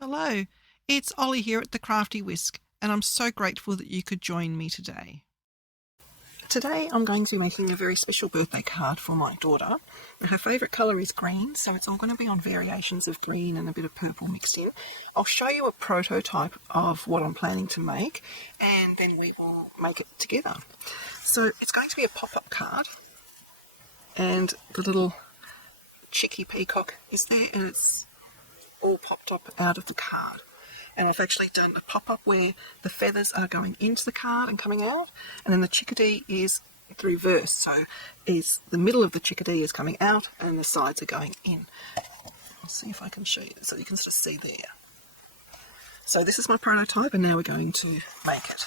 Hello, it's Ollie here at the Crafty Whisk, and I'm so grateful that you could join me today. Today I'm going to be making a very special birthday card for my daughter. Her favourite colour is green, so it's all going to be on variations of green and a bit of purple mixed in. I'll show you a prototype of what I'm planning to make, and then we will make it together. So it's going to be a pop-up card, and the little chicky peacock is there, and it's all popped up out of the card. And I've actually done a pop-up where the feathers are going into the card and coming out, and then the chickadee is the reverse, so is the middle of the chickadee is coming out and the sides are going in. I'll see if I can show you so you can sort of see there. So this is my prototype, and now we're going to make it.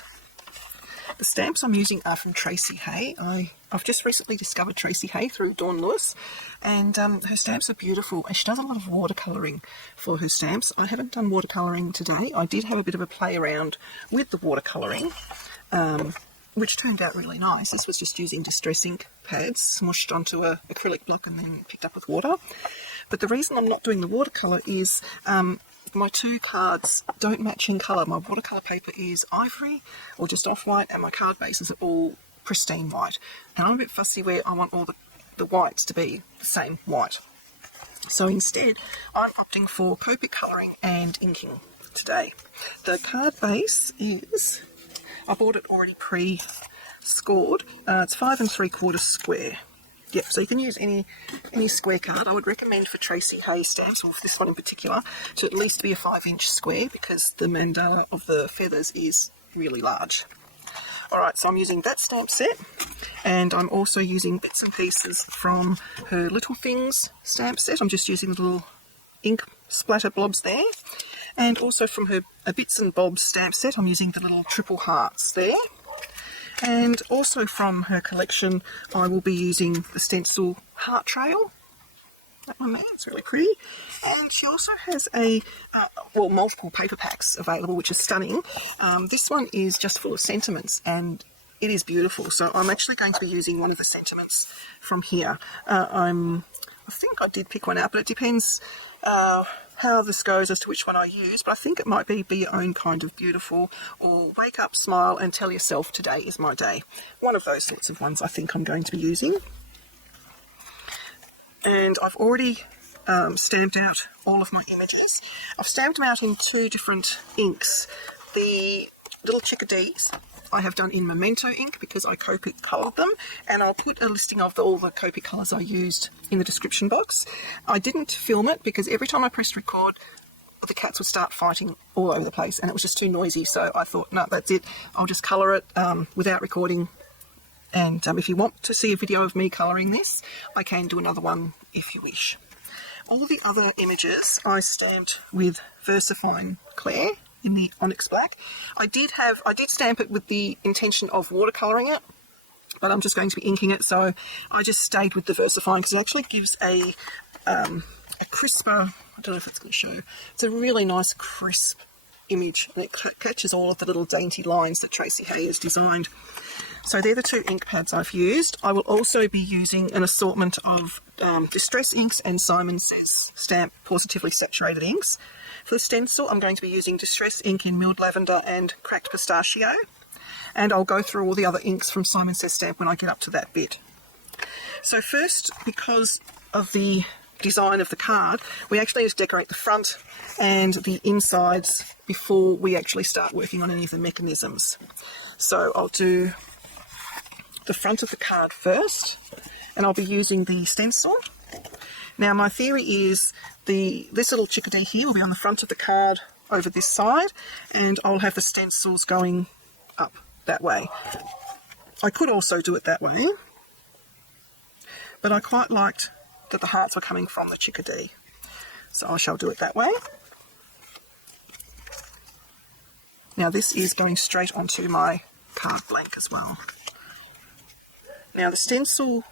The stamps I'm using are from Tracey. I've just recently discovered Tracey through Dawn Lewis, and her stamps are beautiful. She does a lot of watercolouring for her stamps. I haven't done watercolouring today. I did have a bit of a play around with the watercolouring, which turned out really nice. This was just using distress ink pads smushed onto an acrylic block and then picked up with water. But the reason I'm not doing the watercolour is my two cards don't match in colour. My watercolour paper is ivory or just off-white, and my card bases are all pristine white. And I'm a bit fussy where I want all the whites to be the same white. So instead, I'm opting for Copic colouring and inking today. The card base is, I bought it already pre-scored. It's 5 3/4 square. Yep, so you can use any square card. I would recommend for Tracey stamps, or for this one in particular, to at least be a 5-inch square, because the mandala of the feathers is really large. Alright, so I'm using that stamp set, and I'm also using bits and pieces from her Little Things stamp set. I'm just using the little ink splatter blobs there. And also from her Bits and Bobs stamp set, I'm using the little triple hearts there. And also from her collection, I will be using the Stencil Heart Trail. That one there, it's really pretty. And she also has multiple paper packs available, which is stunning. This one is just full of sentiments, and it is beautiful. So I'm actually going to be using one of the sentiments from here. I think I did pick one out, but it depends how this goes as to which one I use, but I think it might be Your Own Kind of Beautiful, or Wake Up, Smile and Tell Yourself Today Is My Day. One of those sorts of ones I think I'm going to be using. And I've already stamped out all of my images. I've stamped them out in 2 different inks. The little chickadees I have done in Memento ink because I Copic coloured them, and I'll put a listing of all the Copic colours I used in the description box. I didn't film it because every time I pressed record, the cats would start fighting all over the place, and it was just too noisy, so I thought, no, that's it. I'll just colour it without recording. And if you want to see a video of me colouring this, I can do another one if you wish. All the other images I stamped with Versafine Claire in the Onyx Black. I did stamp it with the intention of watercolouring it, but I'm just going to be inking it, so I just stayed with the Versafine because it actually gives a crisper, I don't know if it's going to show, it's a really nice crisp image, and it catches all of the little dainty lines that Tracey has designed. So they're the 2 ink pads I've used. I will also be using an assortment of Distress inks and Simon Says Stamp Pawsitively Saturated inks. For the stencil, I'm going to be using Distress ink in Milled Lavender and Cracked Pistachio. And I'll go through all the other inks from Simon Says Stamp when I get up to that bit. So first, because of the design of the card, we actually need to decorate the front and the insides before we actually start working on any of the mechanisms. So I'll do the front of the card first, and I'll be using the stencil. Now my theory is this little chickadee here will be on the front of the card over this side, and I'll have the stencils going up that way. I could also do it that way, but I quite liked that the hearts were coming from the chickadee, so I shall do it that way. Now this is going straight onto my card blank as well. Now the stencil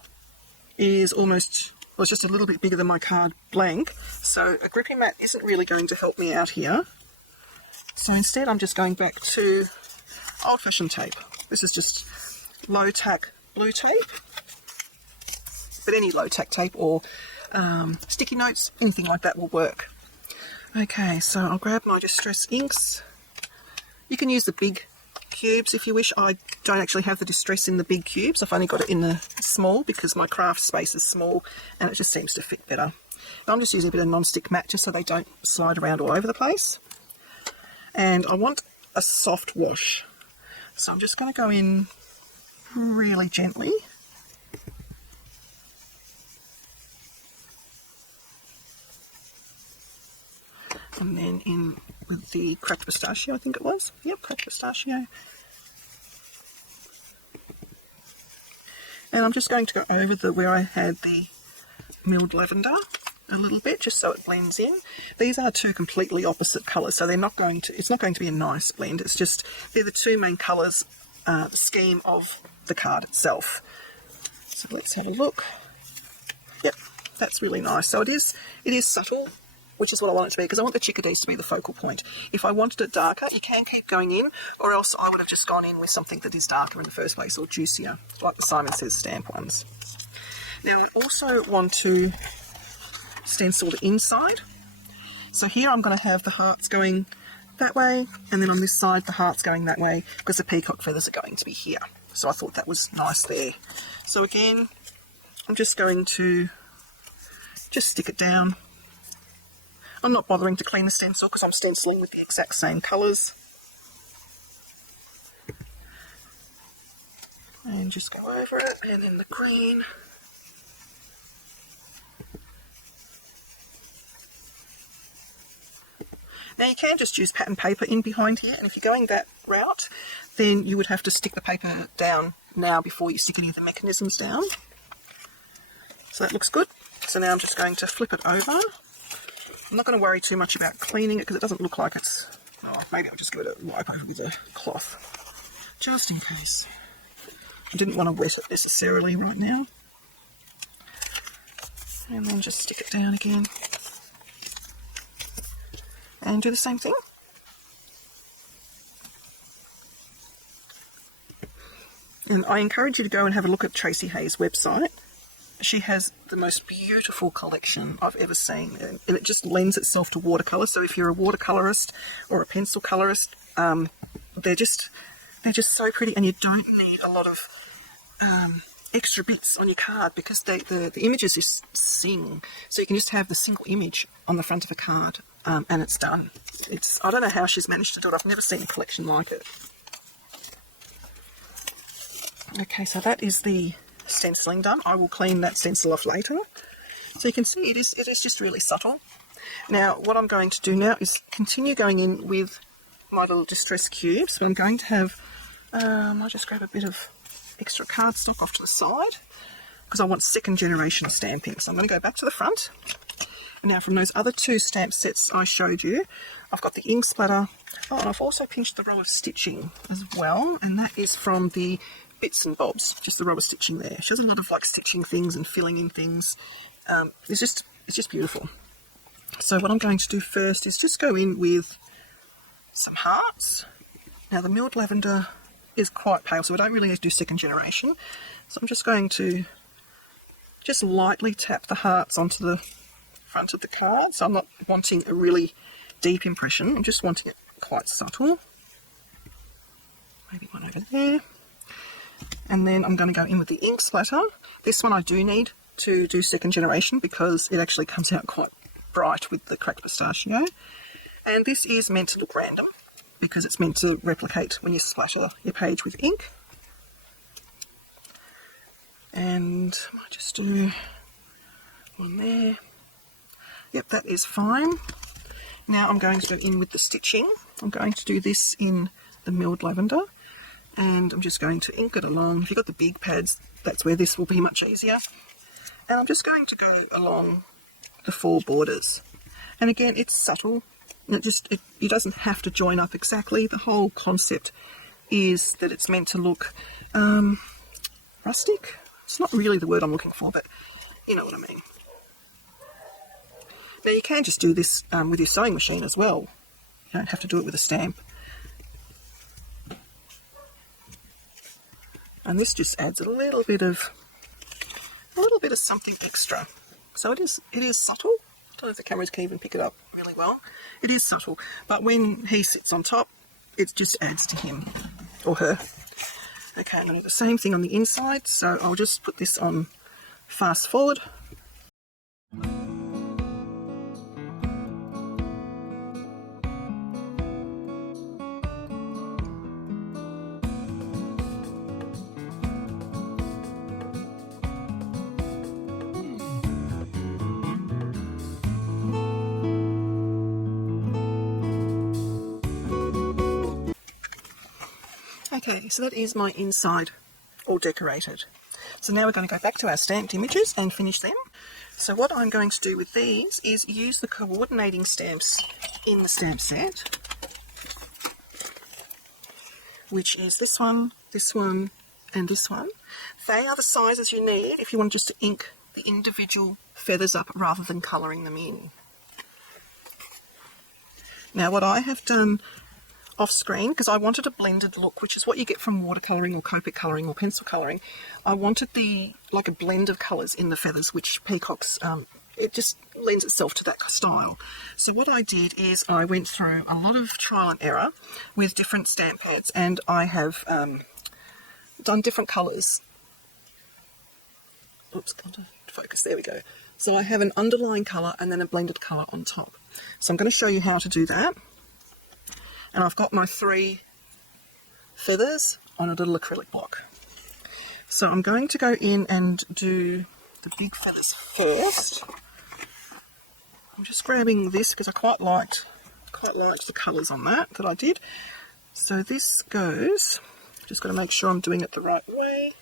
is almost, well, it's just a little bit bigger than my card blank, so a gripping mat isn't really going to help me out here. So instead I'm just going back to old-fashioned tape. This is just low-tack blue tape, but any low-tack tape or sticky notes, anything like that will work. Okay, so I'll grab my Distress inks. You can use the big cubes if you wish. I don't actually have the Distress in the big cubes. I've only got it in the small because my craft space is small and it just seems to fit better. I'm just using a bit of non-stick matte just so they don't slide around all over the place. And I want a soft wash. So I'm just going to go in really gently. And then in with the cracked pistachio, I think it was. Yep, cracked pistachio. And I'm just going to go over where I had the milled lavender a little bit, just so it blends in. These are two completely opposite colours, so it's not going to be a nice blend. It's just, they're the two main colours, the scheme of the card itself. So let's have a look. Yep, that's really nice. So it is subtle, which is what I want it to be, because I want the chickadees to be the focal point. If I wanted it darker, you can keep going in, or else I would have just gone in with something that is darker in the first place, or juicier, like the Simon Says stamp ones. Now I also want to stencil the inside. So here I'm going to have the hearts going that way, and then on this side the hearts going that way, because the peacock feathers are going to be here. So I thought that was nice there. So again, I'm just going to just stick it down. I'm not bothering to clean the stencil because I'm stenciling with the exact same colours. And just go over it, and then the green. Now you can just use pattern paper in behind here, and if you're going that route, then you would have to stick the paper down now before you stick any of the mechanisms down. So that looks good. So now I'm just going to flip it over. I'm not going to worry too much about cleaning it because it doesn't look like it's... Oh, maybe I'll just give it a wipe over with a cloth, just in case. I didn't want to wet it necessarily right now. And then just stick it down again. And do the same thing. And I encourage you to go and have a look at Tracey Hayes' website. She has the most beautiful collection I've ever seen, and it just lends itself to watercolour. So if you're a watercolourist or a pencil colourist, they're just so pretty, and you don't need a lot of extra bits on your card because the images just sing. So you can just have the single image on the front of a card, and it's done. I don't know how she's managed to do it. I've never seen a collection like it. Okay, so that is the stenciling done. I will clean that stencil off later. So you can see it is just really subtle. Now what I'm going to do now is continue going in with my little distress cubes, but I'm going to have, I'll just grab a bit of extra cardstock off to the side because I want second generation stamping. So I'm going to go back to the front. And now from those other two stamp sets I showed you, I've got the ink splatter. Oh, and I've also pinched the row of stitching as well, and that is from the Bits and Bobs, just the row of stitching there. She has a lot of like stitching things and filling in things. It's just beautiful. So what I'm going to do first is just go in with some hearts. Now the milled lavender is quite pale, so I don't really need to do second generation. So I'm just going to just lightly tap the hearts onto the front of the card. So I'm not wanting a really deep impression, I'm just wanting it quite subtle. Maybe one over there. And then I'm going to go in with the ink splatter. This one I do need to do second generation because it actually comes out quite bright with the cracked pistachio. And this is meant to look random because it's meant to replicate when you splatter your page with ink. And I might just do one there. Yep, that is fine. Now I'm going to go in with the stitching. I'm going to do this in the milled lavender. And I'm just going to ink it along. If you've got the big pads, that's where this will be much easier. And I'm just going to go along the four borders. And again, it's subtle. It doesn't have to join up exactly. The whole concept is that it's meant to look rustic. It's not really the word I'm looking for, but you know what I mean. Now you can just do this with your sewing machine as well. You don't have to do it with a stamp. And this just adds a little bit of something extra. So it is subtle. I don't know if the cameras can even pick it up really well. It is subtle, but when he sits on top, it just adds to him or her. Okay, I'm going to do the same thing on the inside, so I'll just put this on fast forward. Okay, so that is my inside all decorated. So now we're going to go back to our stamped images and finish them. So what I'm going to do with these is use the coordinating stamps in the stamp set, which is this one, and this one. They are the sizes you need if you want just to ink the individual feathers up rather than colouring them in. Now what I have done off screen, because I wanted a blended look, which is what you get from watercolouring or Copic colouring or pencil colouring. I wanted like a blend of colours in the feathers, which Peacock's, it just lends itself to that style. So what I did is I went through a lot of trial and error with different stamp pads, and I have done different colours. Oops, can't focus, there we go. So I have an underlying colour and then a blended colour on top. So I'm going to show you how to do that. And I've got my 3 feathers on a little acrylic block. So I'm going to go in and do the big feathers first. I'm just grabbing this because I quite liked the colours on that I did. So this goes, just got to make sure I'm doing it the right way.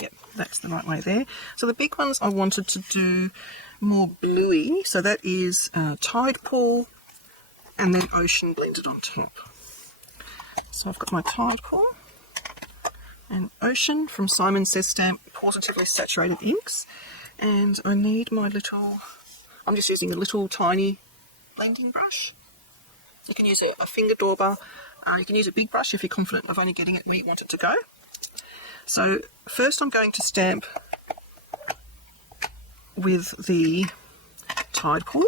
Yep, that's the right way there. So the big ones I wanted to do more bluey, so that is Tidepool and then Ocean blended on top. So I've got my Tidepool and Ocean from Simon Says Stamp Pawsitively Saturated Inks, and I need my little, I'm just using a little tiny blending brush. You can use a finger dauber, you can use a big brush if you're confident of only getting it where you want it to go. So first I'm going to stamp with the Tidepool.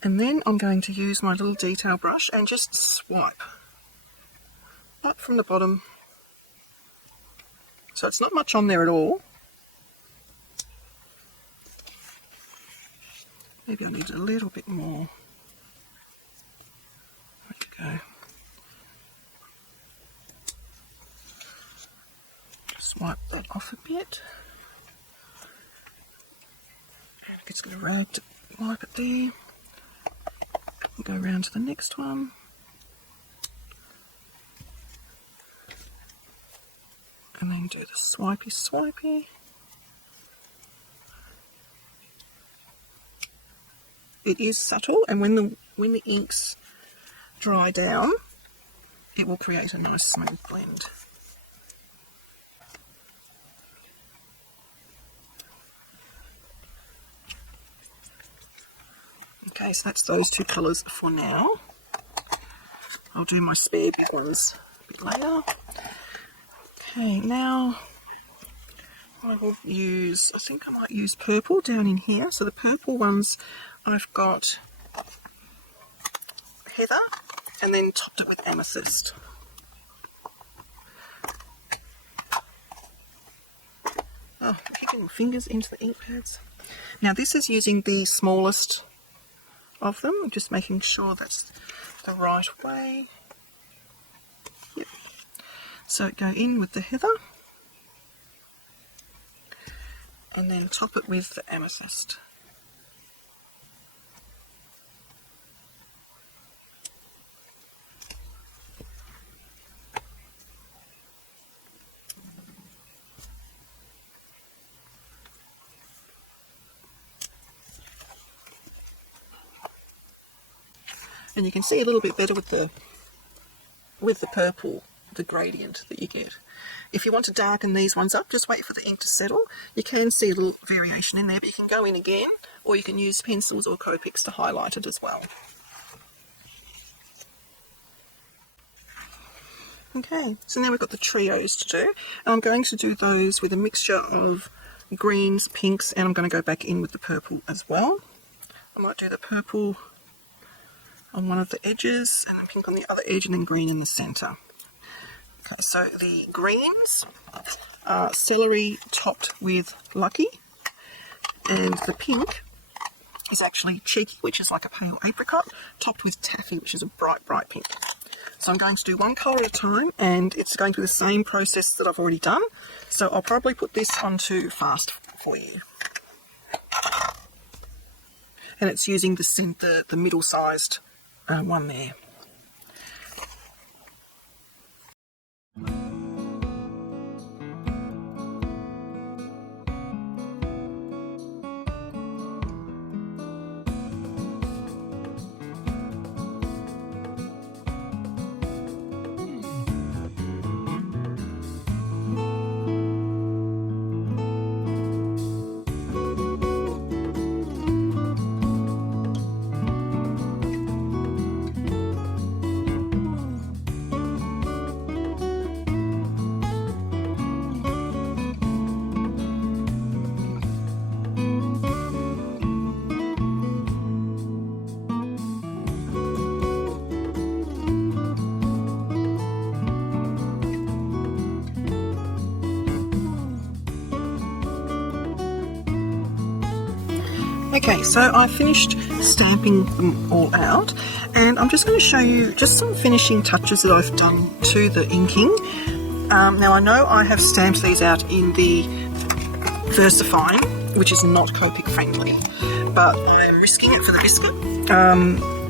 And then I'm going to use my little detail brush and just swipe up from the bottom. So it's not much on there at all. Maybe I need a little bit more. There we go. Swipe that off a bit. And I'm just going to rag to wipe it there. Go around to the next one. And then do the swipey. It is subtle, and when the inks dry down, it will create a nice smooth blend. Okay, so that's those 2 colours for now. I'll do my spare big ones a bit later. Okay, now I will use, I think I might use purple down in here. So the purple ones, I've got Heather and then topped it with Amethyst. Oh, keeping my fingers into the ink pads. Now this is using the smallest of them, just making sure that's the right way. Yep. So go in with the Heather and then top it with the Amethyst. And you can see a little bit better with the purple, the gradient that you get. If you want to darken these ones up, just wait for the ink to settle. You can see a little variation in there, but you can go in again, or you can use pencils or Copics to highlight it as well. Okay, so now we've got the trios to do. And I'm going to do those with a mixture of greens, pinks, and I'm going to go back in with the purple as well. I might do the purple on one of the edges and then pink on the other edge and then green in the centre. Okay, so the greens are Celery topped with Lucky, and the pink is actually Cheeky, which is like a pale apricot, topped with Taffy, which is a bright, bright pink. So I'm going to do one colour at a time, and it's going to be the same process that I've already done. So I'll probably put this onto fast for you. And it's using the middle-sized one there. Okay, so I finished stamping them all out, and I'm just going to show you just some finishing touches that I've done to the inking. Now I know I have stamped these out in the Versafine, which is not Copic friendly, but I am risking it for the biscuit.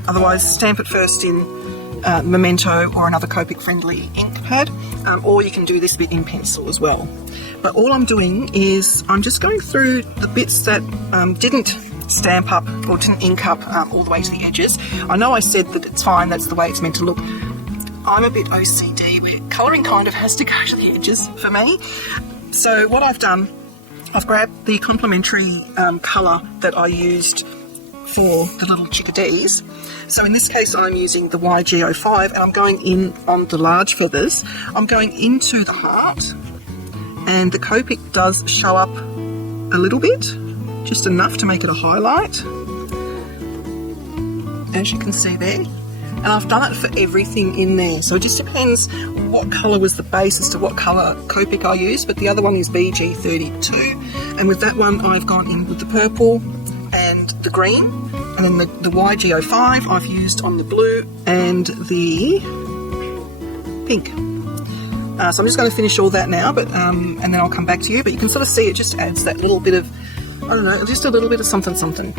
Otherwise, stamp it first in Memento or another Copic friendly ink pad, or you can do this bit in pencil as well. But all I'm doing is I'm just going through the bits that didn't stamp up or didn't ink up all the way to the edges. I know I said that it's fine, that's the way it's meant to look. I'm a bit OCD where colouring kind of has to go to the edges for me. So what I've done, I've grabbed the complementary colour that I used for the little chickadees. So in this case I'm using the YG05, and I'm going in on the large feathers. I'm going into the heart, and the Copic does show up a little bit, just enough to make it a highlight, as you can see there. And I've done it for everything in there, so it just depends what colour was the base as to what colour Copic I used, but the other one is BG32, and with that one I've gone in with the purple and the green, and then the YG05 I've used on the blue and the pink. So I'm just going to finish all that now, but and then I'll come back to you, but you can sort of see it just adds that little bit of, I don't know, just a little bit of something something.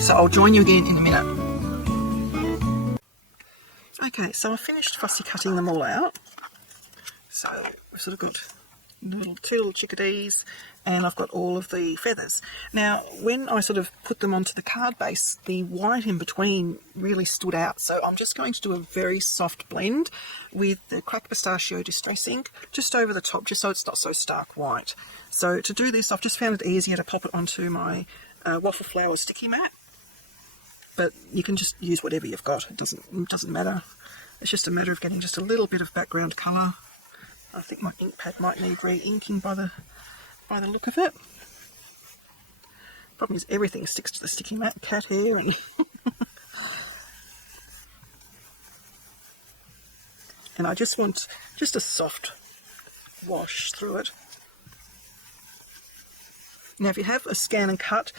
So I'll join you again in a minute. Okay, so I finished fussy cutting them all out. So we've sort of got two little chickadees, and I've got all of the feathers. Now, when I sort of put them onto the card base, the white in between really stood out. So I'm just going to do a very soft blend with the cracked pistachio distress ink just over the top, just so it's not so stark white. So to do this, I've just found it easier to pop it onto my waffle flower sticky mat. But you can just use whatever you've got. It doesn't matter. It's just a matter of getting just a little bit of background colour. I think my ink pad might need re-inking by the look of it. Problem is everything sticks to the sticky mat, cat hair and and I just want just a soft wash through it. Now if you have a scan and cut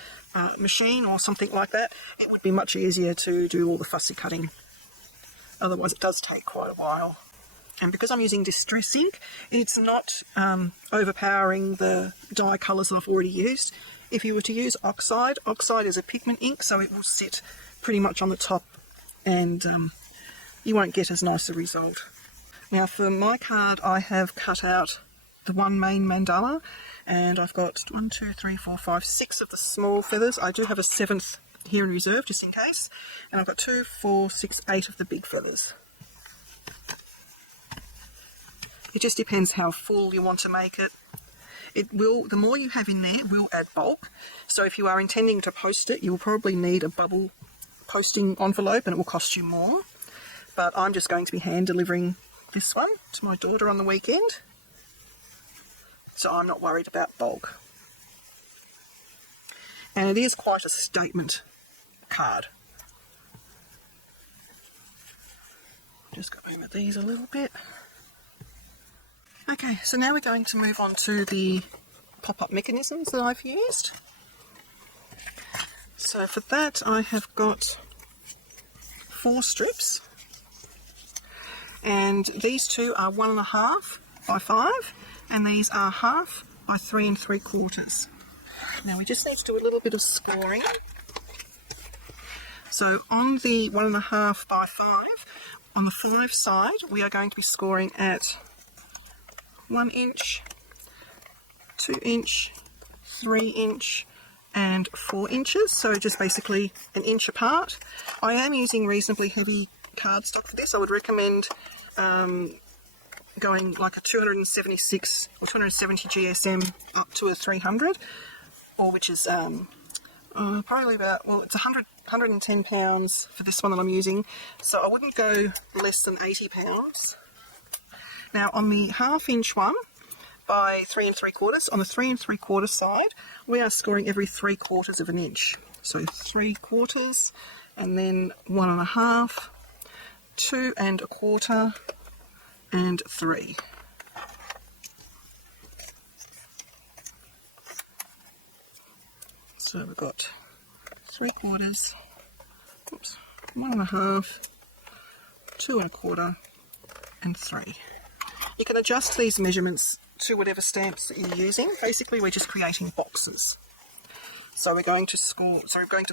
machine or something like that, it would be much easier to do all the fussy cutting. Otherwise it does take quite a while. And because I'm using distress ink, it's not overpowering the dye colours that I've already used. If you were to use oxide is a pigment ink, so it will sit pretty much on the top, and you won't get as nice a result. Now for my card, I have cut out the one main mandala, and I've got 1, 2, 3, 4, 5, 6 of the small feathers. I do have a 7th here in reserve, just in case. And I've got 2, 4, 6, 8 of the big feathers. It just depends how full you want to make it. The more you have in there will add bulk. So if you are intending to post it, you will probably need a bubble posting envelope, and it will cost you more. But I'm just going to be hand delivering this one to my daughter on the weekend, so I'm not worried about bulk. and it is quite a statement card. Just go over these a little bit. Okay, so now we're going to move on to the pop-up mechanisms that I've used. So for that I have got 4 strips, and these two are 1.5 by 5, and these are 1/2 by 3 3/4. Now we just need to do a little bit of scoring. So on the 1.5 by 5, on the 5 side we are going to be scoring at 1 inch, 2 inch, 3 inch and 4 inches, so just basically an inch apart. I am using reasonably heavy cardstock for this. I would recommend going like a 276 or 270 GSM up to a 300, or which is probably about, well, it's 110 pounds for this one that I'm using, so I wouldn't go less than 80 pounds. Now on the 1/2 inch one by 3 3/4, on the 3 3/4 side, we are scoring every 3/4 of an inch. So 3/4, and then 1.5, 2 1/4, and 3. So we've got 3/4, oops, 1.5, 2 1/4, and 3. You can adjust these measurements to whatever stamps that you're using. Basically we're just creating boxes. So we're going to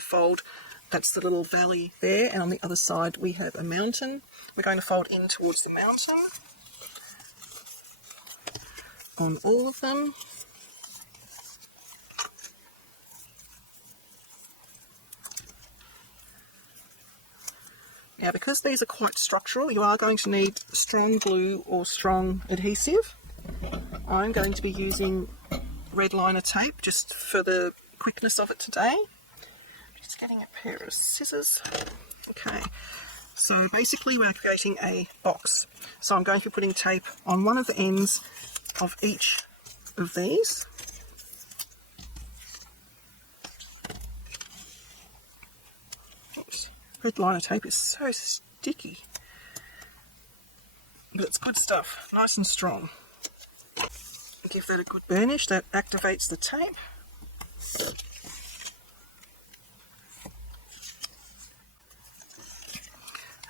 fold, that's the little valley there, and on the other side we have a mountain. We're going to fold in towards the mountain on all of them. Now because these are quite structural, you are going to need strong glue or strong adhesive. I'm going to be using red liner tape just for the quickness of it today. Just getting a pair of scissors. Okay, so basically we're creating a box. So I'm going to be putting tape on one of the ends of each of these. Oops. Red liner tape is so sticky, but it's good stuff, nice and strong. Give that a good burnish, that activates the tape.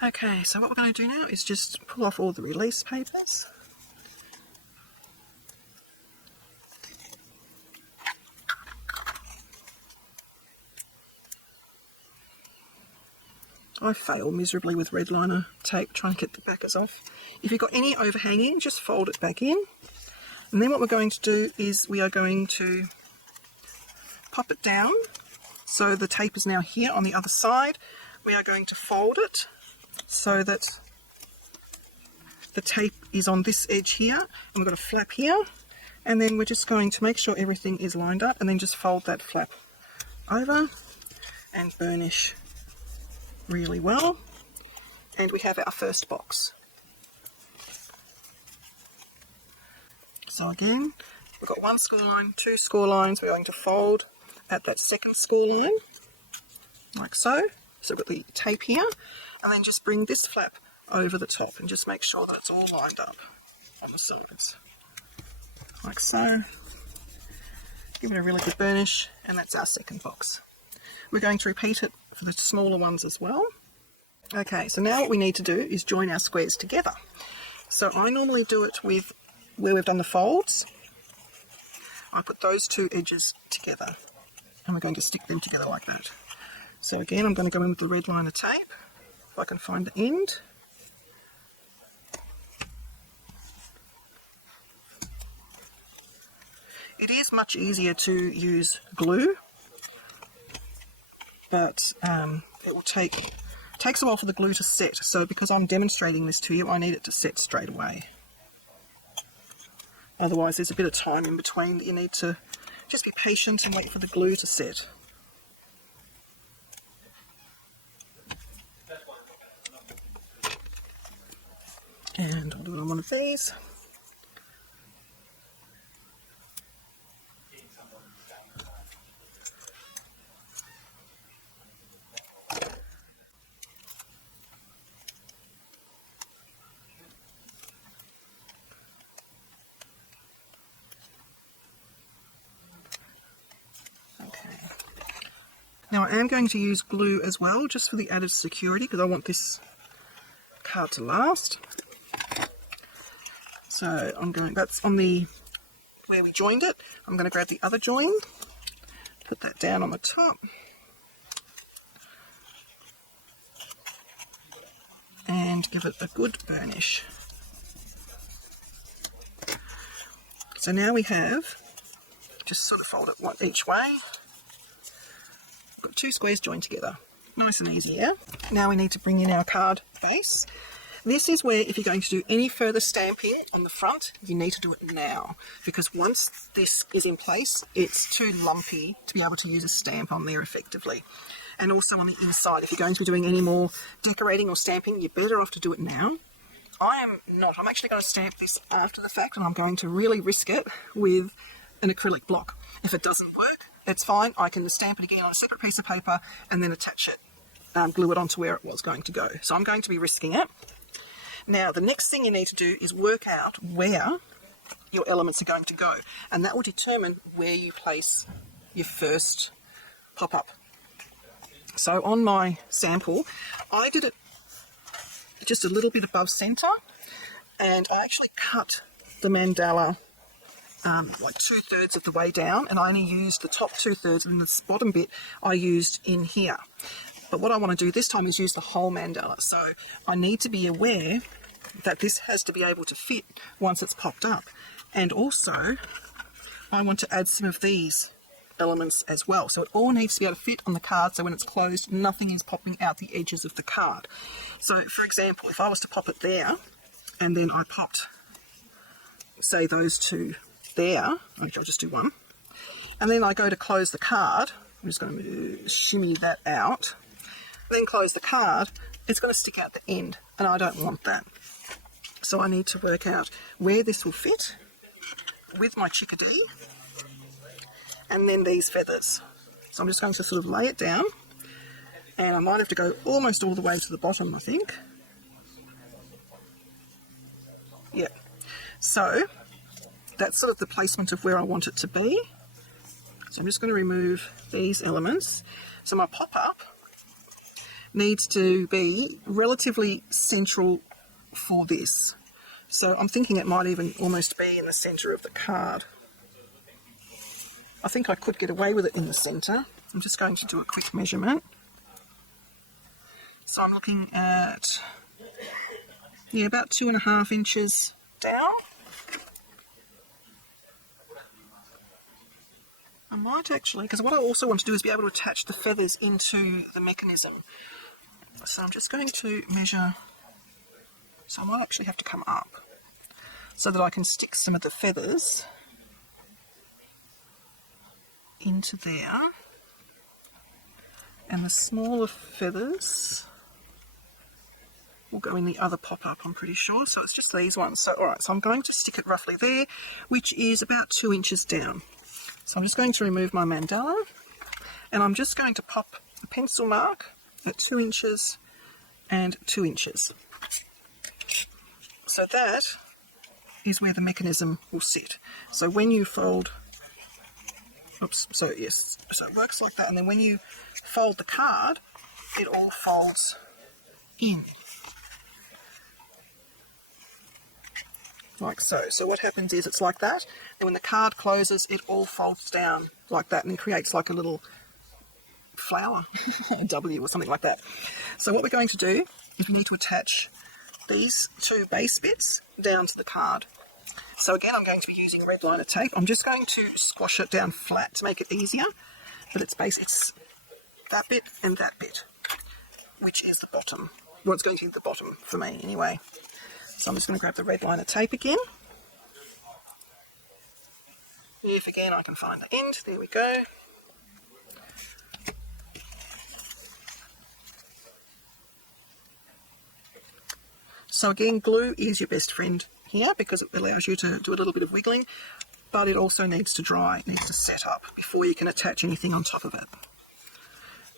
Okay, so what we're going to do now is just pull off all the release papers. I fail miserably with red liner tape trying to get the backers off. If you've got any overhanging, just fold it back in. And then what we're going to do is we are going to pop it down. So the tape is now here on the other side. We are going to fold it so that the tape is on this edge here, and we've got a flap here. And then we're just going to make sure everything is lined up, and then just fold that flap over and burnish really well. And we have our first box. So again, we've got 1 score line, 2 score lines. We're going to fold at that second score line, like so. So we've got the tape here, and then just bring this flap over the top and just make sure that it's all lined up on the sides, like so. Give it a really good burnish, and that's our second box. We're going to repeat it for the smaller ones as well. Okay, so now what we need to do is join our squares together. So I normally do it with where we've done the folds. I put those 2 edges together, and we're going to stick them together like that. So again, I'm going to go in with the red liner tape, if I can find the end. It is much easier to use glue, but it will takes a while for the glue to set. So because I'm demonstrating this to you, I need it to set straight away. Otherwise there's a bit of time in between that you need to just be patient and wait for the glue to set. And I'll do it on one of these. Now I am going to use glue as well, just for the added security, because I want this card to last. So that's on the, where we joined it. I'm going to grab the other join, put that down on the top, and give it a good burnish. So now we have, just sort of fold it one each way. Got two squares joined together. Nice and easy, yeah? Now we need to bring in our card base. This is where, if you're going to do any further stamping on the front, you need to do it now, because once this is in place, it's too lumpy to be able to use a stamp on there effectively. And also on the inside, if you're going to be doing any more decorating or stamping, you're better off to do it now. I am not. I'm actually going to stamp this after the fact, and I'm going to really risk it with an acrylic block. If it doesn't work, it's fine. I can stamp it again on a separate piece of paper and then attach it, glue it onto where it was going to go. So I'm going to be risking it. Now, the next thing you need to do is work out where your elements are going to go, and that will determine where you place your first pop-up. So on my sample, I did it just a little bit above centre, and I actually cut the mandala like 2/3 of the way down, and I only used the top 2/3, and this bottom bit I used in here. But what I want to do this time is use the whole mandala, so I need to be aware that this has to be able to fit once it's popped up. And also I want to add some of these elements as well, so it all needs to be able to fit on the card, so when it's closed nothing is popping out the edges of the card. So for example, if I was to pop it there and then I popped, say, those two there, okay, I'll just do one, and then I go to close the card, I'm just going to shimmy that out, then close the card, it's going to stick out the end, and I don't want that. So I need to work out where this will fit with my chickadee and then these feathers. So I'm just going to sort of lay it down, and I might have to go almost all the way to the bottom, I think. Yeah. So that's sort of the placement of where I want it to be. So I'm just going to remove these elements. So my pop-up needs to be relatively central for this. So I'm thinking it might even almost be in the centre of the card. I think I could get away with it in the centre. I'm just going to do a quick measurement. So I'm looking at, yeah, about 2.5 inches down. I might actually, because what I also want to do is be able to attach the feathers into the mechanism. So I'm just going to measure, so I might actually have to come up so that I can stick some of the feathers into there, and the smaller feathers will go in the other pop-up, I'm pretty sure. So it's just these ones. So alright, so I'm going to stick it roughly there, which is about 2 inches down. So I'm just going to remove my mandala, and I'm just going to pop a pencil mark at 2 inches and 2 inches. So that is where the mechanism will sit. So when you fold, oops, so yes, so it works like that, and then when you fold the card, it all folds in. Like so. So what happens is it's like that, and when the card closes, it all folds down like that and creates like a little flower, a W or something like that. So what we're going to do is we need to attach these two base bits down to the card. So again, I'm going to be using red liner tape. I'm just going to squash it down flat to make it easier, but it's that bit and that bit, which is the bottom. Well, it's going to be the bottom for me anyway. So I'm just going to grab the red liner tape again. If again I can find the end, there we go. So again, glue is your best friend here because it allows you to do a little bit of wiggling, but it also needs to dry, it needs to set up before you can attach anything on top of it.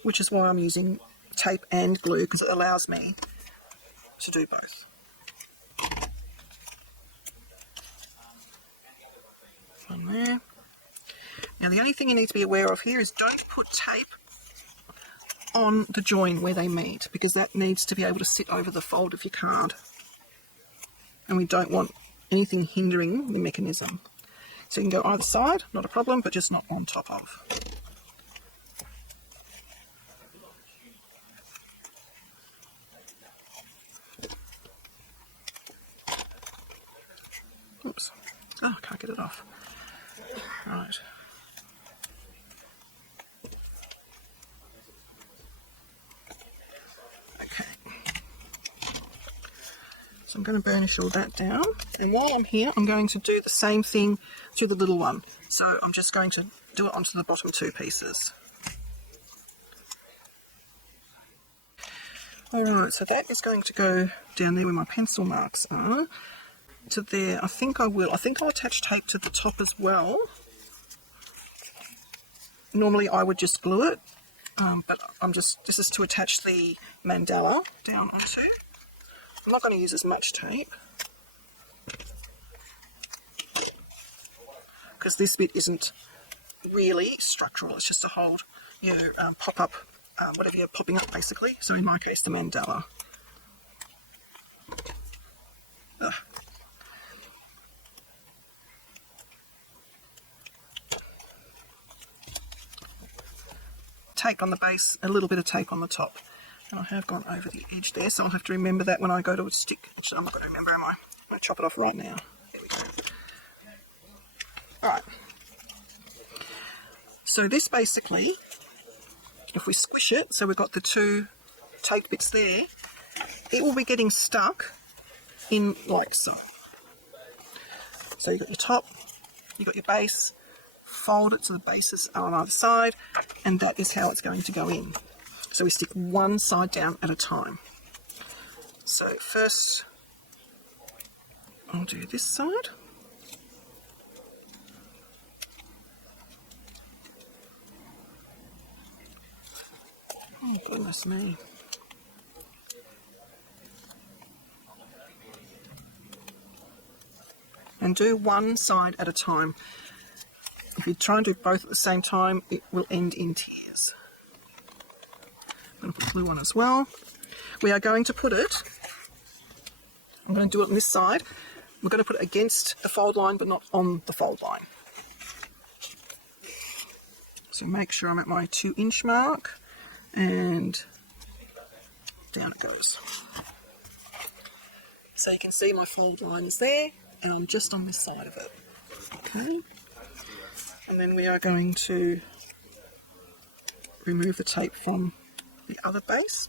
Which is why I'm using tape and glue, because it allows me to do both. One there. Now the only thing you need to be aware of here is don't put tape on the join where they meet, because that needs to be able to sit over the fold of your card. And we don't want anything hindering the mechanism. So you can go either side, not a problem, but just not on top of. Oops. Oh, I can't get it off. Right. Okay. So I'm going to burnish all that down. And while I'm here, I'm going to do the same thing to the little one. So I'm just going to do it onto the bottom two pieces. Alright, so that is going to go down there where my pencil marks are. To there, I think I'll attach tape to the top as well. Normally I would just glue it, but this is to attach the mandala down onto. I'm not going to use as much tape, because this bit isn't really structural, it's just to hold your pop-up, whatever you're popping up basically, so in my case the mandala. Ugh. Tape on the base, a little bit of tape on the top, and I have gone over the edge there, so I'll have to remember that when I go to a stick. Actually, I'm not going to remember, am I? I'm going to chop it off right now. There we go. Alright, so this basically, if we squish it, so we've got the two tape bits there, it will be getting stuck in like so. So you've got your top, you've got your base, fold it so the bases are on either side, and that is how it's going to go in. So we stick one side down at a time. So first I'll do this side. Oh goodness me. And do one side at a time. If you try and do both at the same time, it will end in tears. I'm going to put glue on as well. We are going to put it, I'm going to do it on this side. We're going to put it against the fold line, but not on the fold line. So make sure I'm at my 2-inch mark, and down it goes. So you can see my fold line is there, and I'm just on this side of it. Okay. And then we are going to remove the tape from the other base.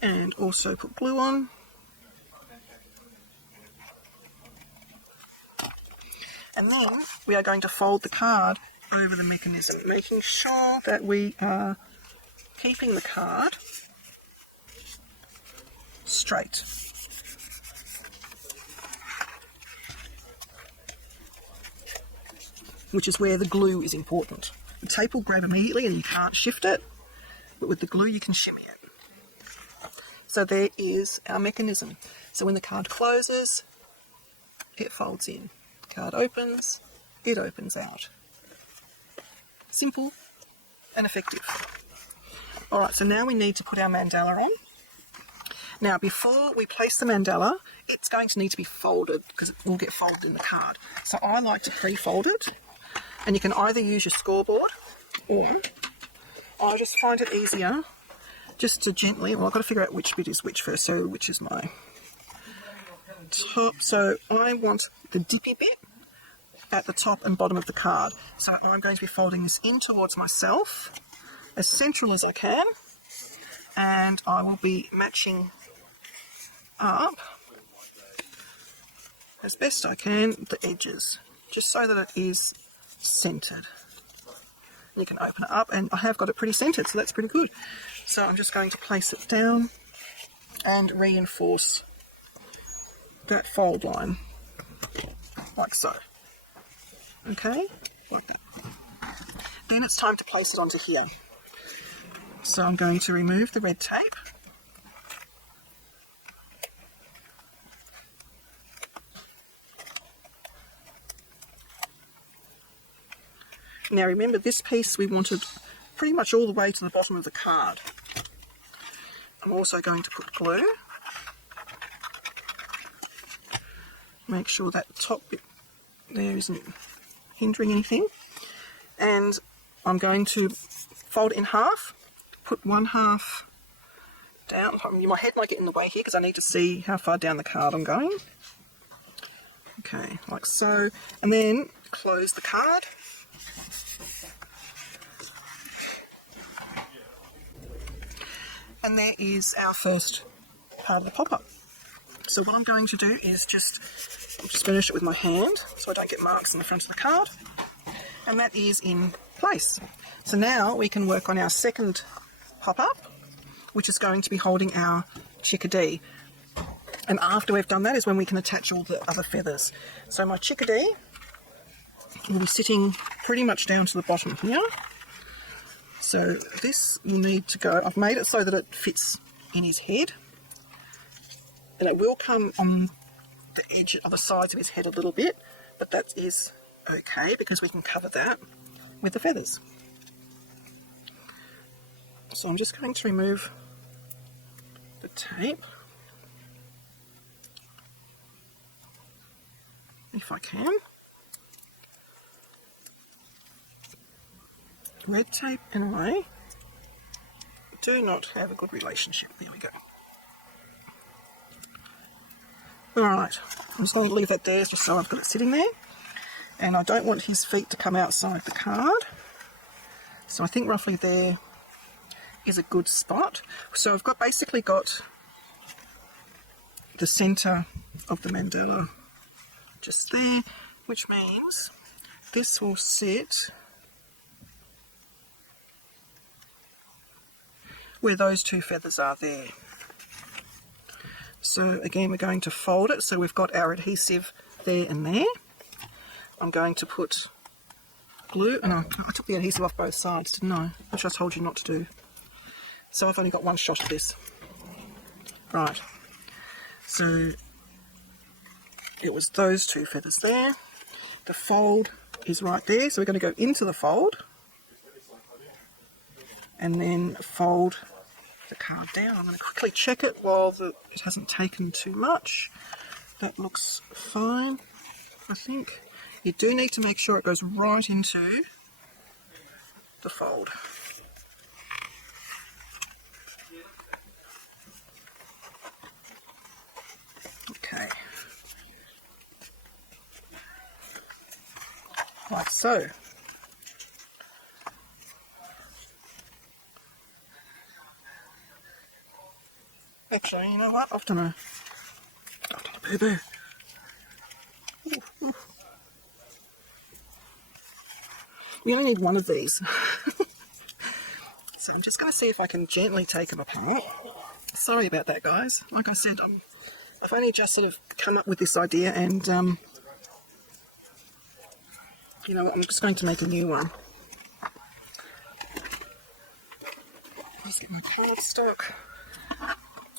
And also put glue on. And then we are going to fold the card over the mechanism, making sure that we are keeping the card straight. Which is where the glue is important. The tape will grab immediately and you can't shift it, but with the glue you can shimmy it. So there is our mechanism. So when the card closes, it folds in. Card opens, it opens out. Simple and effective. Alright, so now we need to put our mandala on. Now before we place the mandala, it's going to need to be folded because it will get folded in the card. So I like to pre-fold it, and you can either use your scoreboard, or I just find it easier just to gently, well I've got to figure out which bit is which first, so which is my top. So I want the dippy bit at the top and bottom of the card. So I'm going to be folding this in towards myself as central as I can, and I will be matching up as best I can the edges, just so that it is centered. You can open it up, and I have got it pretty centered, so that's pretty good. So I'm just going to place it down and reinforce that fold line like so. Okay, like that. Then it's time to place it onto here. So I'm going to remove the red tape. Now remember, this piece we wanted pretty much all the way to the bottom of the card. I'm also going to put glue. Make sure that top bit there isn't hindering anything. And I'm going to fold it in half, put one half down. My head might get in the way here because I need to see how far down the card I'm going. Okay, like so. And then close the card. And there is our first part of the pop-up. So what I'm going to do is just finish it with my hand so I don't get marks on the front of the card. And that is in place. So now we can work on our second pop-up, which is going to be holding our chickadee. And after we've done that is when we can attach all the other feathers. So my chickadee will be sitting pretty much down to the bottom here. So this will need to go, I've made it so that it fits in his head. And it will come on the edge of the sides of his head a little bit, but that is okay because we can cover that with the feathers. So I'm just going to remove the tape, if I can. Red tape and I do not have a good relationship. There we go. Alright, I'm just going to leave that there just so I've got it sitting there. And I don't want his feet to come outside the card. So I think roughly there is a good spot. So I've basically got the centre of the mandala just there, which means this will sit where those two feathers are there. So again, we're going to fold it so we've got our adhesive there and there. I'm going to put glue, and I took the adhesive off both sides, didn't I? Which I told you not to do. So I've only got one shot of this. Right, so it was those two feathers there. The fold is right there, so we're going to go into the fold and then fold the card down. I'm going to quickly check it while it hasn't taken too much. That looks fine, I think. You do need to make sure it goes right into the fold. Okay. Like so. Actually, you know what? I've done a boo-boo. We only need one of these. So I'm just going to see if I can gently take them apart. Sorry about that, guys. Like I said, I've only just sort of come up with this idea, and you know what, I'm just going to make a new one. Let's get my cardstock.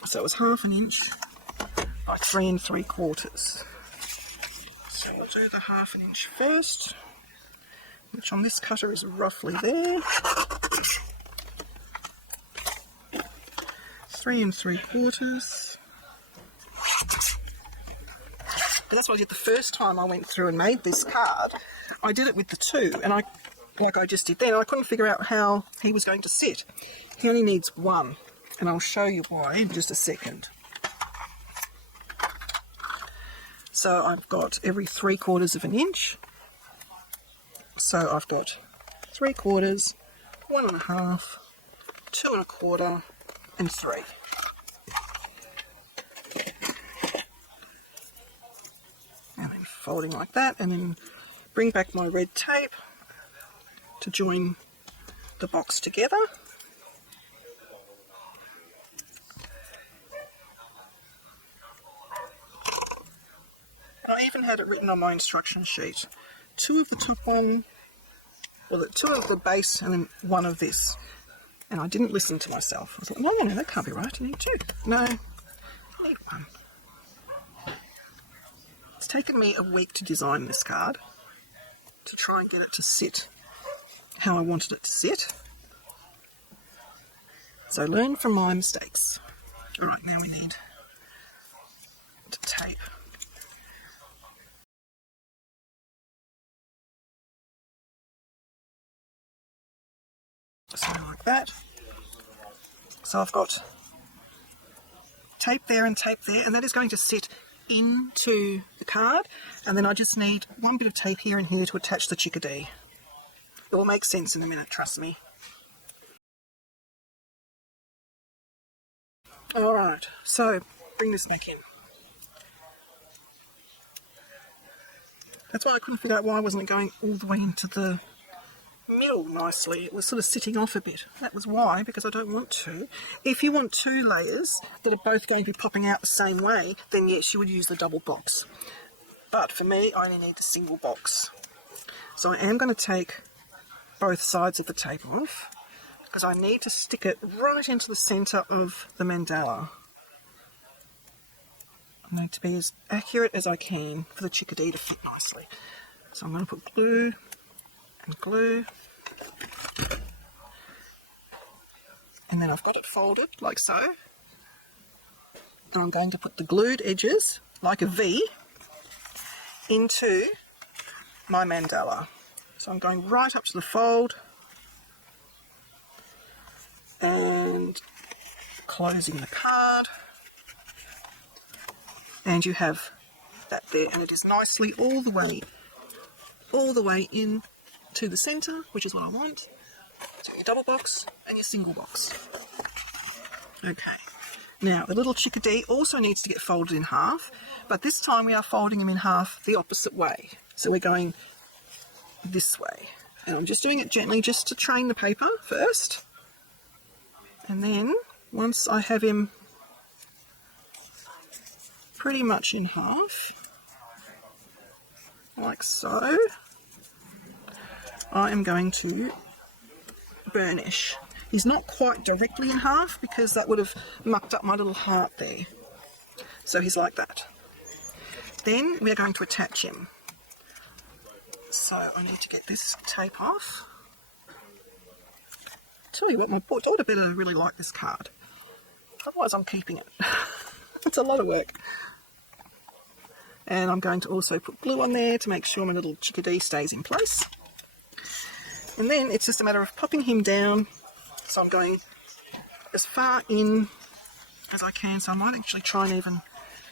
So it was 1/2 inch by 3 3/4. So we'll do the 1/2 inch first, which on this cutter is roughly there. 3 3/4. But that's what I did the first time I went through and made this card. I did it with the 2, and like I just did then, I couldn't figure out how he was going to sit. He only needs 1, and I'll show you why in just a second. So I've got every 3/4 inch. So I've got 3/4, 1 1/2, 2 1/4, and 3. And then folding like that, and then bring back my red tape to join the box together. I even had it written on my instruction sheet. 2 of the top one, well, 2 of the base and then 1 of this. And I didn't listen to myself. I was like, no, that can't be right. I need 2. No, I need 1. It's taken me a week to design this card, to try and get it to sit how I wanted it to sit. So learn from my mistakes. Alright, now we need to tape. Something like that. So I've got tape there and tape there, and that is going to sit into the card, and then I just need 1 bit of tape here and here to attach the chickadee. It will make sense in a minute, trust me. Alright, so bring this back in. That's why I couldn't figure out why wasn't it going all the way into the middle nicely. It was sort of sitting off a bit. That was why, because I don't want to. If you want 2 layers that are both going to be popping out the same way, then yes, you would use the double box. But for me, I only need the single box. So I am going to take both sides of the tape off, because I need to stick it right into the centre of the mandala. I need to be as accurate as I can for the chickadee to fit nicely. So I'm going to put glue and glue. And then I've got it folded like so. And I'm going to put the glued edges, like a V, into my mandala. So I'm going right up to the fold and closing the card. And you have that there, and it is nicely all the way in to the centre, which is what I want. So your double box and your single box. Okay. Now, the little chickadee also needs to get folded in half, but this time we are folding them in half the opposite way. So we're going this way. And I'm just doing it gently just to train the paper first. And then, once I have him pretty much in half, like so, I am going to burnish. He's not quite directly in half because that would have mucked up my little heart there. So he's like that. Then we're going to attach him. So I need to get this tape off. Tell you what, my daughter better really like this card. Otherwise I'm keeping it. It's a lot of work. And I'm going to also put glue on there to make sure my little chickadee stays in place. And then it's just a matter of popping him down. So I'm going as far in as I can. So I might actually try and even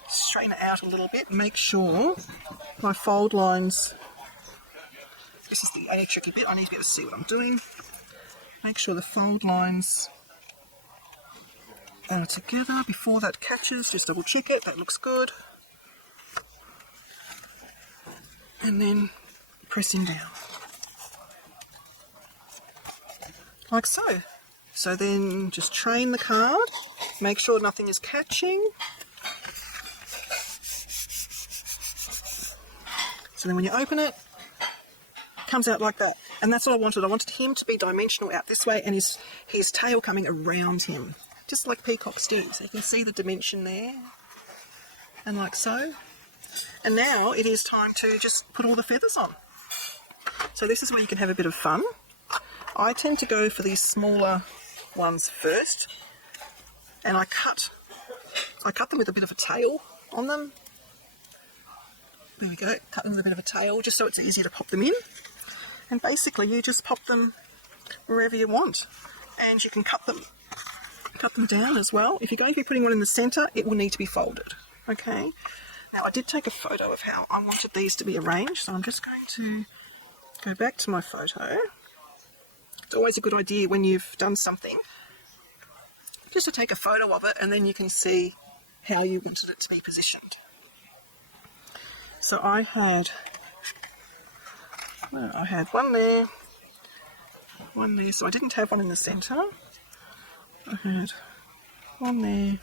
straighten it out a little bit and make sure my fold lines, this is the only tricky bit, I need to be able to see what I'm doing. Make sure the fold lines are together before that catches, just double check it, that looks good. And then press him down. Like so. So then just train the card, make sure nothing is catching. So then when you open it, it comes out like that. And that's what I wanted. I wanted him to be dimensional out this way and his tail coming around him. Just like peacocks do. So you can see the dimension there. And like so. And now it is time to just put all the feathers on. So this is where you can have a bit of fun. I tend to go for these smaller ones first. And I cut them with a bit of a tail on them. There we go, cut them with a bit of a tail just so it's easier to pop them in. And basically you just pop them wherever you want. And you can cut them down as well. If you're going to be putting one in the centre, it will need to be folded. Okay. Now I did take a photo of how I wanted these to be arranged, so I'm just going to go back to my photo. It's always a good idea when you've done something just to take a photo of it and then you can see how you wanted it to be positioned. So I had one there, so I didn't have one in the centre. I had one there,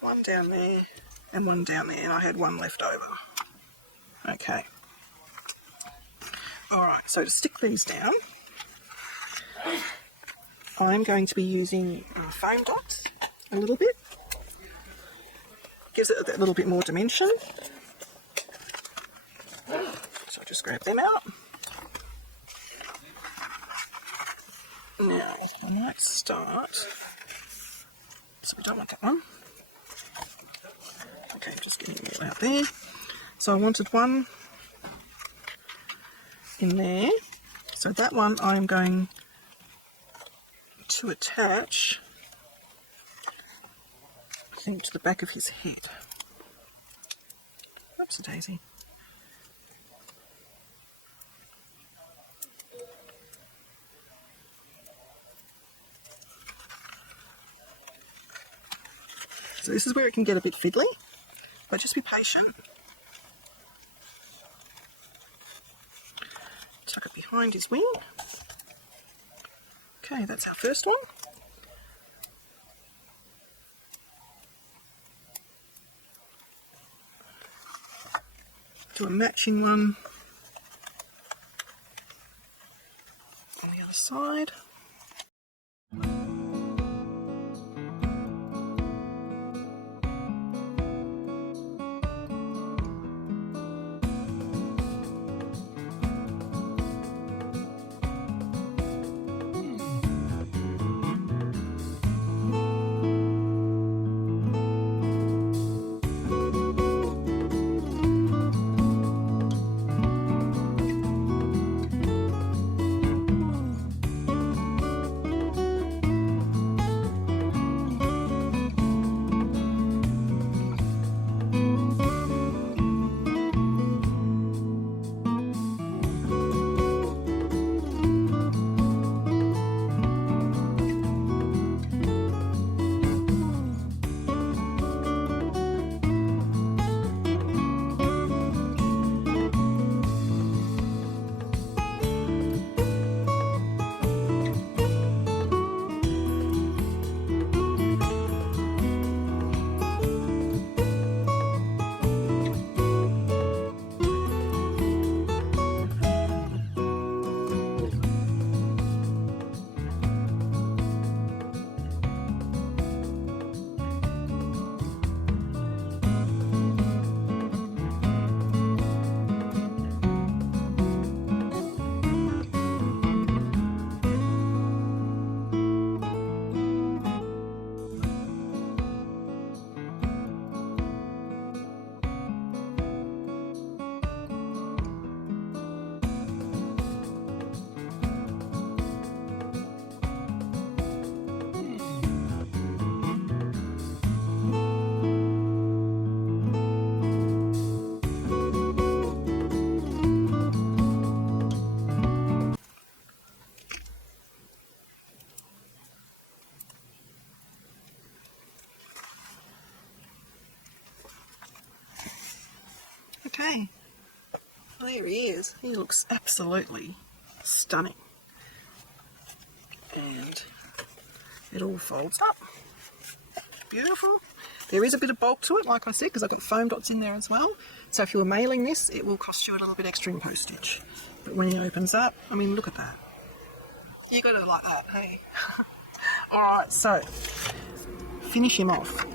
one down there, and one down there, and I had one left over. Okay. Alright, So to stick these down, I'm going to be using foam dots a little bit. Gives it a little bit more dimension. So I'll just grab them out. Now, I might start, so we don't want that one. Okay, just getting it out there. So I wanted one in there. So that one I'm going to attach, I think, to the back of his head. Oops, a daisy. So this is where it can get a bit fiddly, but just be patient. Tuck it behind his wing. Okay, that's our first one. Do a matching one on the other side. Okay, well, there he is. He looks absolutely stunning. And it all folds up. Beautiful. There is a bit of bulk to it, like I said, because I've got foam dots in there as well. So if you were mailing this, it will cost you a little bit extra in postage. But when it opens up, I mean, look at that. You got it like that, hey? Alright, so finish him off.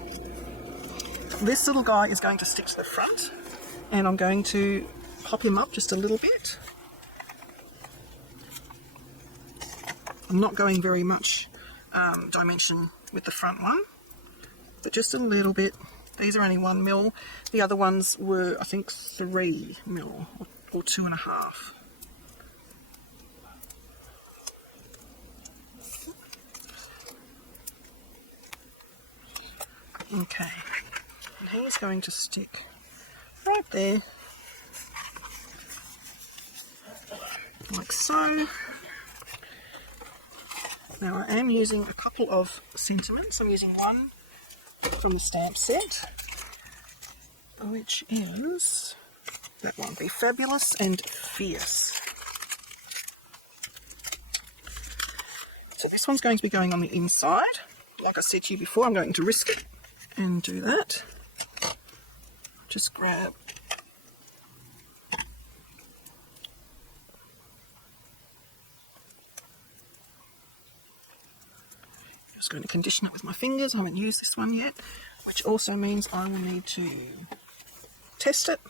This little guy is going to stick to the front, and I'm going to pop him up just a little bit. I'm not going very much dimension with the front one, but just a little bit. These are only 1 mil. The other ones were, I think, 3 mil or 2.5. Okay, and he's going to stick right there, like so. Now I am using a couple of sentiments. I'm using one from the stamp set, which is that one, Be Fabulous and Fierce. So this one's going to be going on the inside. Like I said to you before, I'm going to risk it and do that. Just grab Just going to condition it with my fingers. I haven't used this one yet, which also means I will need to test it.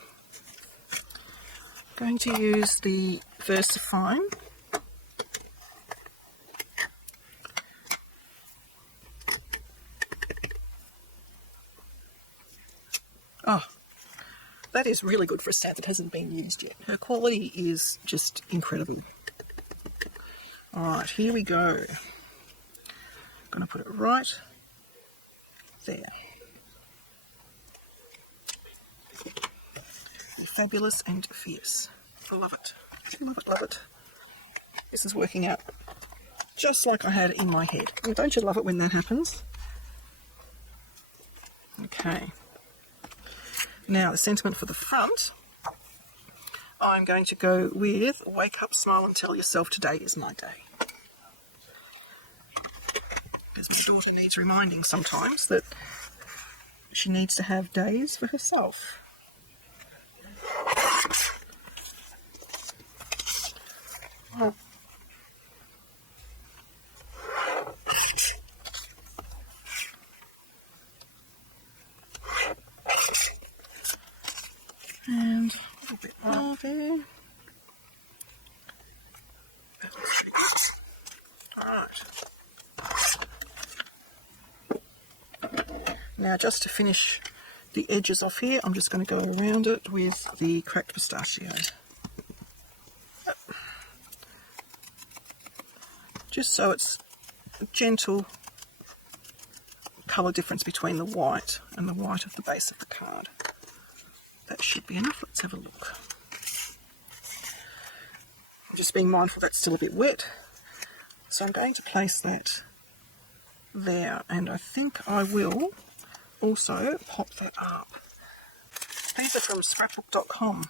I'm going to use the Versafine. Oh, that is really good for a stamp that hasn't been used yet. Her quality is just incredible. Alright, here we go. I'm going to put it right there. You're fabulous and fierce. I love it. Love it, love it. This is working out just like I had it in my head. And don't you love it when that happens? Okay. Now the sentiment for the front, I'm going to go with wake up, smile and tell yourself today is my day. Because my daughter needs reminding sometimes that she needs to have days for herself. Oh. And a little bit more there. Now just to finish the edges off here, I'm just going to go around it with the cracked pistachio. Just so it's a gentle colour difference between the white and the white of the base of the card. That should be enough. Let's have a look. I'm just being mindful that's still a bit wet. So I'm going to place that there, and I think I will also pop that up. These are from scrapbook.com.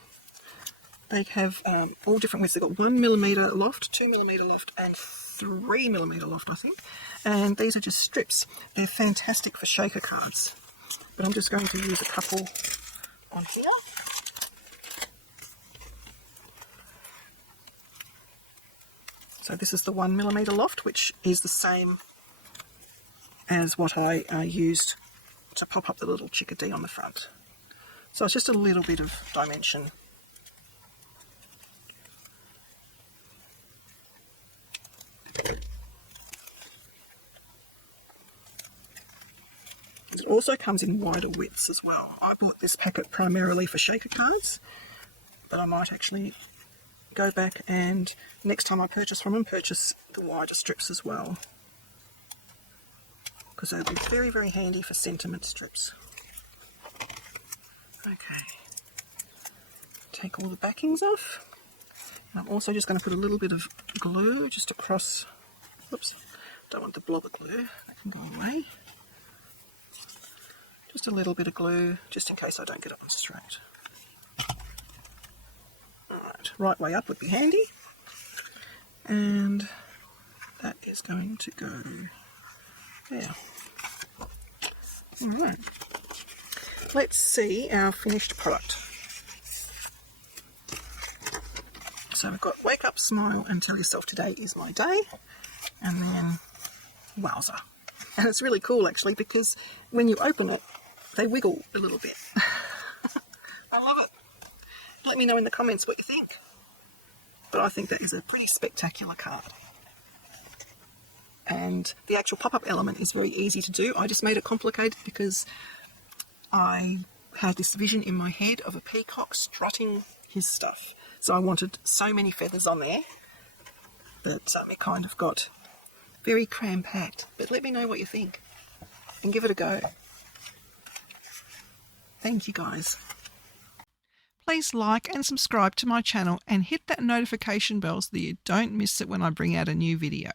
They have all different widths. They've got 1mm loft, 2mm loft and 3mm loft, I think. And these are just strips. They're fantastic for shaker cards. But I'm just going to use a couple on here. So this is the 1mm loft, which is the same as what I used to pop up the little chickadee on the front. So it's just a little bit of dimension. It also comes in wider widths as well. I bought this packet primarily for shaker cards, but I might actually go back and next time I purchase from them, purchase the wider strips as well, because they'll be very, very handy for sentiment strips. Okay, take all the backings off. And I'm also just going to put a little bit of glue just across. Whoops, don't want the blob of glue, that can go away. Just a little bit of glue, just in case I don't get it on straight. Alright, right way up would be handy. And that is going to go there. Alright, let's see our finished product. So we've got wake up, smile and tell yourself today is my day. And then wowza. And it's really cool actually, because when you open it, they wiggle a little bit. I love it. Let me know in the comments what you think. But I think that is a pretty spectacular card. And the actual pop-up element is very easy to do. I just made it complicated because I had this vision in my head of a peacock strutting his stuff. So I wanted so many feathers on there that it kind of got very cram-packed. But let me know what you think and give it a go. Thank you guys. Please like and subscribe to my channel and hit that notification bell so that you don't miss it when I bring out a new video.